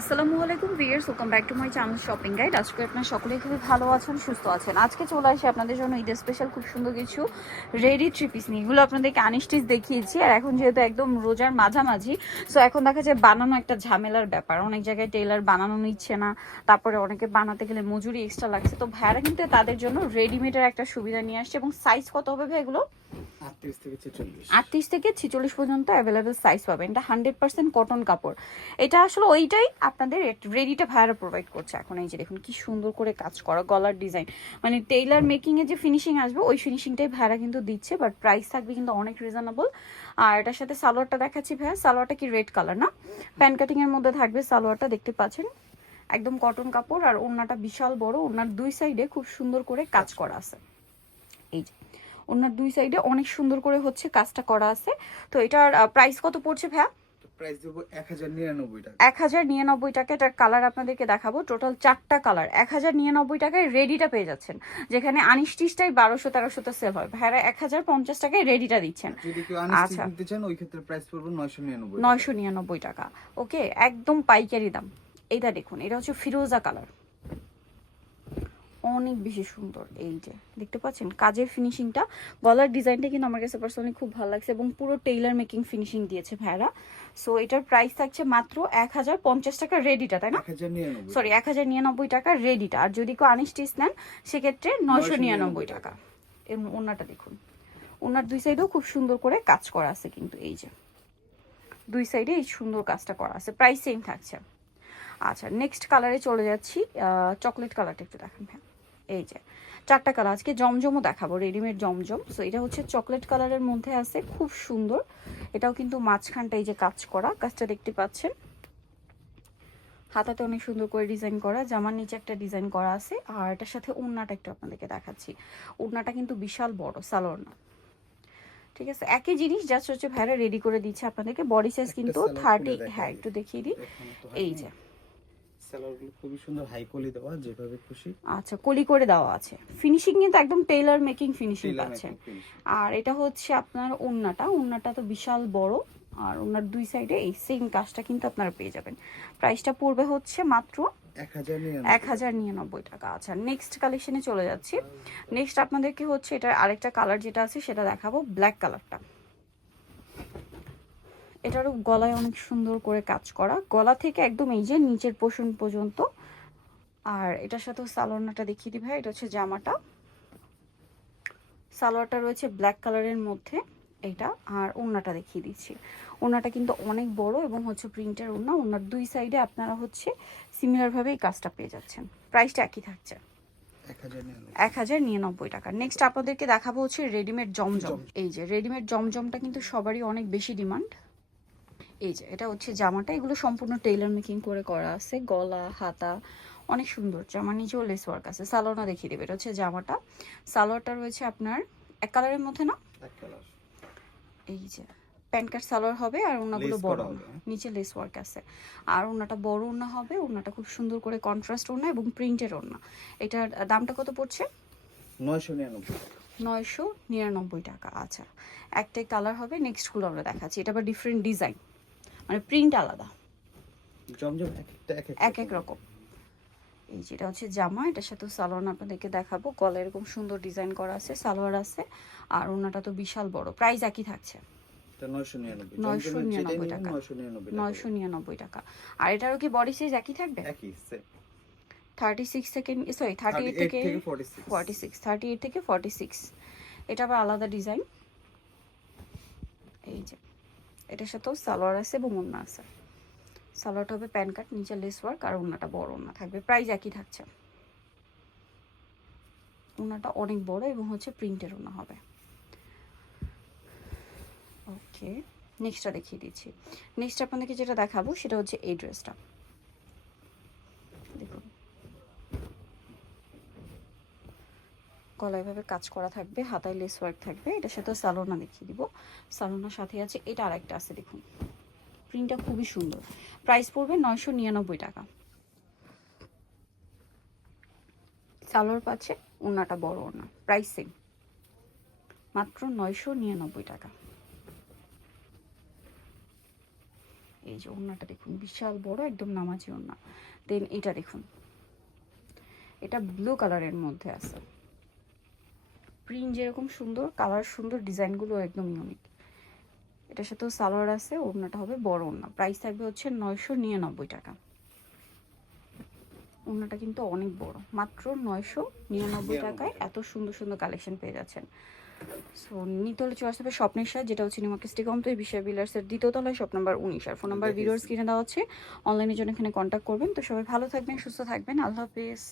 আসসালামু আলাইকুম viewers welcome back to my channel shopping guide আজকে আপনারা সকলেই খুবই ভালো আছেন, সুস্থ আছেন। আজকে চলে আসি আপনাদের জন্য ঈদের স্পেশাল খুব সুন্দর কিছু রেডি থ্রি পিস নিয়ে। এগুলো আপনাদেরকে আনিস্টিস দেখিয়েছি, আর এখন যেহেতু একদম রোজার মাঝামাঝি সো এখন দেখা যায় বানানো একটা ঝামেলার ব্যাপার। অনেক জায়গায় টেলার বানানো নিচ্ছে না, তারপরে অনেকে বানাতে গেলে মজুরি এক্সট্রা লাগছে। তো ভাইয়ারা কিন্তু তাদের জন্য রেডিমেডের একটা সুবিধা নিয়ে আসছে, এবং সাইজ কত হবে ভাই এগুলো? আটত্রিশ থেকে ছেচল্লিশ। পর্যন্ত অ্যাভেলেবেল সাইজ পাবেন। এটা হান্ড্রেড পার্সেন্ট কটন কাপড়। এটা আসলে ওইটাই আপনাদের রেডিটা ভাইয়ারা প্রোভাইড করছে। এখন এই যে দেখুন কি সুন্দর করে কাজ করা গলার ডিজাইন মানে টেইলার মেকিং এ যে ফিনিশিং আসবে ওই ফিনিশিংটাই ভাইয়ারা কিন্তু দিচ্ছে বাট প্রাইস থাকবে কিন্তু অনেক রিজনেবল আর এটার সাথে সালোয়ারটা দেখাচ্ছি ভাইয়া। সালোয়ারটা কি রেড কালার না? প্যান কাটিং এর মধ্যে থাকবে সালোয়ারটা দেখতে পাচ্ছেন? একদম কটন কাপড় আর ওড়নাটা বিশাল বড়। ওড়নার দুই সাইডে খুব সুন্দর করে কাজ করা। আছে। এই যে। ওনার দুই সাইডে অনেক সুন্দর করে হচ্ছে কাজটা করা আছে। তো এটার প্রাইস কত পড়ছে প্রাইস দেবো এক হাজার নিরানব্বই টাকা। এক হাজার নিরানব্বই টাকা এটার কালার আপনাদেরকে দেখাবো। টোটাল চারটা কালার এক হাজার নিরানব্বই টাকায় রেডিটা পেয়ে যাচ্ছেন। যেখানে আনিস্টিসটাই বারোশো তেরোশোতে সেল হয়। এক হাজার পঞ্চাশ টাকায় রেডিটা দিচ্ছেন। আচ্ছা। ওই ক্ষেত্রে প্রাইস পড়বে নয়শো নিরানব্বই নয়শো নিরানব্বই টাকা। ওকে একদম পাইকারি দাম। এটা দেখুন এটা হচ্ছে ফিরোজা কালার অনেক বেশি সুন্দর এই যে। দেখতে পাচ্ছেন? কাজের ফিনিশিংটা গলার ডিজাইনটা কিন্তু আমার কাছে পার্সোনালি খুব ভালো লাগছে এবং পুরো টেইলার মেকিং ফিনিশিং দিয়েছে ভাইরা। সো এটার প্রাইস থাকছে মাত্র এক হাজার পঞ্চাশ টাকা রেডিটা তাই না? সরি এক হাজার নিরানব্বই টাকা রেডিটা আর যদি কেউ আনিস্টিস নেন সেক্ষেত্রে নয়শো নিরানব্বই টাকা। এর ওনাটা দেখুন। ওনার দুই সাইডেও খুব সুন্দর করে কাজ করা আছে কিন্তু এই যে। দুই সাইডে এই সুন্দর কাজটা করা আছে। প্রাইস সেম থাকছে। আচ্ছা নেক্সট কালারে চলে যাচ্ছি। চকলেট কালারটা একটু দেখান হ্যাঁ এই যে চারটা কালার আজকে জমজমও দেখাবো রেডিমেড জমজম। সো এটা হচ্ছে চকলেট কালারের মধ্যে আছে খুব সুন্দর। এটাও কিন্তু মাঝখানটা এই যে কাজ করা কাজটা দেখতে পাচ্ছেন। হাতাতে অনেক সুন্দর করে ডিজাইন করা জামার নিচে একটা ডিজাইন করা আছে আর এটার সাথে ওড়নাটা একটু আপনাদেরকে দেখাচ্ছি। ওড়নাটা কিন্তু বিশাল বড় সালোয়ার না। ঠিক আছে? একই জিনিস জাস্ট হচ্ছে ভাইরা রেডি করে দিচ্ছে আপনাদেরকে বডি সাইজ কিন্তু থার্টি হ্যাঁ একটু দেখিয়ে দিই। এই যে সালোয়ারগুলো খুবই সুন্দর হাই কোয়ালি দেওয়া যেভাবে খুশি। আচ্ছা কলি করে দেওয়া আছে। ফিনিশিং কিন্তু একদম টেইলার মেকিং ফিনিশিং আর এটা হচ্ছে আপনার তো বিশাল বড়। আর ওনার দুই সাইডে এই সেম কাজটা কিন্তু আপনারা পেয়ে যাবেন। প্রাইসটা পড়বে হচ্ছে মাত্র এক হাজার নিরানব্বই হাজার নিরানব্বই টাকা। আচ্ছা নেক্সট কালেকশনে চলে যাচ্ছি। নেক্সট আপনাদেরকে হচ্ছে এটার আরেকটা কালার যেটা আছে সেটা দেখাবো। ব্ল্যাক কালারটা এটারও গলায় অনেক সুন্দর করে কাজ করা। গলা থেকে একদম এই যে নিচের পোষণ পর্যন্ত। আর এটার সাথেও সালোয়ারটা দেখিয়ে দিই ভাই এটা হচ্ছে জামাটা। সালোয়ারটা রয়েছে ব্ল্যাক কালারের মধ্যে এটা আর ওড়নাটা দেখিয়ে দিচ্ছি। ওড়নাটা কিন্তু অনেক বড় এবং হচ্ছে প্রিন্টের ওড়না। ওড়নার দুই সাইডে আপনারা হচ্ছে সিমিলারভাবে এই কাজটা পেয়ে যাচ্ছেন। প্রাইসটা একই থাকছে। এক হাজার নিরানব্বই এক হাজার নিরানব্বই টাকা। নেক্সট আপনাদেরকে দেখাবো হচ্ছে রেডিমেড জমজম। এই যে রেডিমেড জমজমটা কিন্তু সবারই অনেক বেশি ডিমান্ড এই যে এটা হচ্ছে জামাটা এগুলো সম্পূর্ণ টেইলার মেকিং করে করা আছে গলা হাতা অনেক সুন্দর জামা নিচেও লেস ওয়ার্ক আছে সালোয়ারটা দেখিয়ে দেবে এটা হচ্ছে জামাটা সালোয়ারটা রয়েছে আপনার এক কালারের মধ্যে না? এই যে প্যান্ট কাট সালোয়ার হবে আর ওনাগুলো বড়। নিচে লেস ওয়ার্ক আছে আর ওনাটা বড় ওনা হবে ওনাটা খুব সুন্দর করে কন্ট্রাস্ট ওনা এবং প্রিন্টের ওনা এটার দামটা কত পড়ছে? নয়শো নিরানব্বই টাকা। নয়শো নিরানব্বই টাকা আচ্ছা একটাই কালার হবে নেক্সটগুলো আমরা দেখাচ্ছি এটা আবার ডিফারেন্ট ডিজাইন মানে প্রিন্ট আলাদা। জমজম এক এক রকম। এই যেটা হচ্ছে জামা এটার সাথে সালোয়ার আপনাদেরকে দেখাবো। গলা এরকম সুন্দর ডিজাইন করা আছে সালোয়ার আছে আর ওনাটা তো বিশাল বড় প্রাইস একই থাকছে। এটা নয়শো নিরানব্বই টাকা। আর এটারও কি বডি সাইজ একই থাকবে? থার্টি সিক্স থেকে সরি থার্টি এইট থেকে থেকে 46 ফর্টি সিক্স থার্টি এইট থেকে ফর্টি সিক্স এটা আবার আলাদা ডিজাইন এই যে। এটার সাথেও সালোয়ার আছে এবং ওড়না আছে। সালোয়ারটা হবে প্যান কাট, নিচে লেস ওয়ার্ক আর ওড়নাটা বড় ওড়না থাকবে। প্রাইস একই থাকছে। ওড়নাটা অনেক বড় এবং হচ্ছে প্রিন্টের ওড়না হবে। ওকে নেক্সটটা দেখিয়ে দিচ্ছি। নেক্সট আপনাদেরকে যেটা দেখাবো সেটা হচ্ছে এই ড্রেসটা দেখুন গলায় এভাবে কাজ করা থাকবে, হাতায় লেস ওয়ার্ক থাকবে। এটার সাথে সালোনা দেখিয়ে দিব। সালোনার সাথে আছে, এটা আরেকটা আছে, দেখুন। প্রিন্টটা খুবই সুন্দর। প্রাইস পড়বে নয়শো নিরানব্বই টাকা। সালোয়ার পাচ্ছে ওনাটা বড় ওনা প্রাইস সেম মাত্র নয়শো নিরানব্বই টাকা। এই যে ওড়নাটা দেখুন, বিশাল বড়, একদম নামাজি ওড়না। দেন এটা দেখুন। এটা ব্লু কালারের মধ্যে আছে। প্রিন্ট যেরকম সুন্দর কালার সুন্দর ডিজাইনগুলো একদম ইউনিক এটার সাথেও সালোয়ার আছে ওড়নাটা হবে বড় ওড়না। প্রাইস থাকবে হচ্ছে নয়শো নিরানব্বই টাকা। ওড়নাটা কিন্তু অনেক বড় মাত্র নয়শো নিরানব্বই টাকায় এত সুন্দর সুন্দর কালেকশন পেয়ে যাচ্ছেন। সো নিতে হলে চলে আসতে হবে স্বপ্নের সাথে যেটা হচ্ছে নিমাকে স্টিকম তো এই বিষয় বিলার্সের দ্বিতীয় তলায় শপ নাম্বার উনিশ। আর ফোন নাম্বার ভিডিওর স্ক্রিনে দেওয়া হচ্ছে অনলাইনের জন্য এখানে কন্ট্যাক্ট করবেন। তো সবাই ভালো থাকবেন সুস্থ থাকবেন। আল্লাহ হাফিজ।